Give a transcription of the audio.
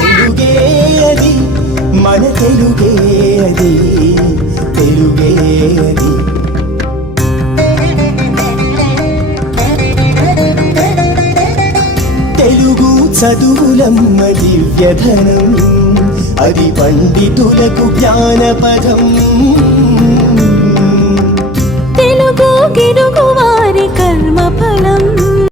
తెలుగే అది మన తెలుగే అది తెలుగే అది తెలుగు చదువులమ్మ దివ్యధనం అది పండితులకు జ్ఞానపదం